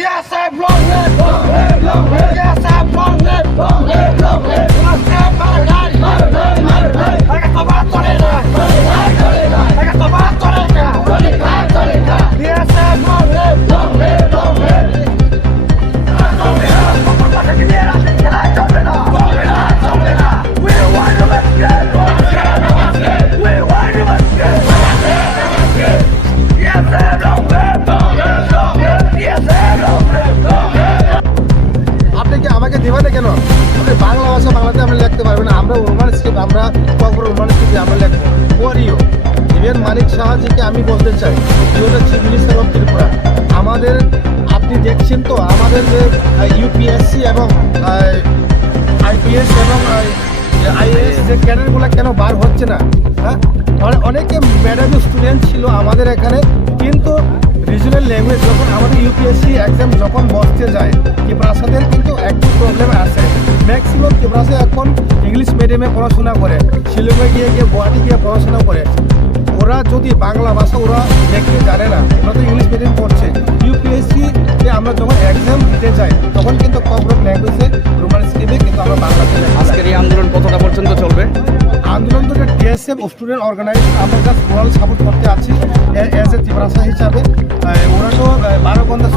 TSF long live, long live, long live. TSF long live, long live, long live. TSF মারাই, মারাই, মারাই। আগে তো বাত করে না, করে না, করে না। আগে তো বাত করে না, করে না, করে না। TSF long live, long live, long live। চলবে না, কখনো ক্লিয়ার আছে, খেলা চলবে না, চলবে না, চলবে না। We want to make it, we want to make it, TSF long live, long live, long live. TSF long live, long live। আপনি কি আমাকে দেবেন না কেন? আপনি বাংলা ভাষা বাংলাতে আমরা লিখতে পারবেন না। আমরা রোমান স্ক্রিপ্ট, আমরা কখবরক রোমান স্ক্রিপ্টে আমরা লিখবো। ওয়ারিও ইভেন মানিক শাহজিকে আমি বলতে চাই, he was the chief minister of Tripura. আমাদের আপনি দেখছেন তো আমাদের যে ইউপিএসসি এবং আইপিএস এবং আইএএস যে ক্যাডারগুলো কেন বার হচ্ছে না? হ্যাঁ, অনেকে ম্যাডাম স্টুডেন্ট ছিল আমাদের এখানে, কিন্তু রিজনাল ল্যাঙ্গুয়েজ যখন আমাদের ইউপিএসসি এক্সাম যখন বসতে যায়, ত্রিপুরাসাদের কিন্তু একটু প্রবলেম আছে। ম্যাক্সিমাম ত্রিপুরাসা এখন ইংলিশ মিডিয়ামে পড়াশোনা করে, শিলংয়ে গিয়ে গুয়াহাটি গিয়ে পড়াশোনা করে। ওরা যদি বাংলা ভাষা ওরা দেখতে জানে না, ওরা তো ইংলিশ মিডিয়াম পড়ছে। ইউপিএসসিতে আমরা যখন এক্সাম দিতে যাই তখন কিন্তু কখবরক ল্যাঙ্গুয়েজে রোমান স্ক্রিপ্টে কিন্তু আমরা বাংলাতে লিখি। আজকের এই আন্দোলন কতটা পর্যন্ত চলবে? আন্দোলন তো TSF স্টুডেন্ট অর্গানাইজ, আমরা জাস্ট মোরাল সাপোর্ট করতে আছি এজ এ ত্রিপুরাসা হিসাবে। ওরা তো 12 ঘন্টা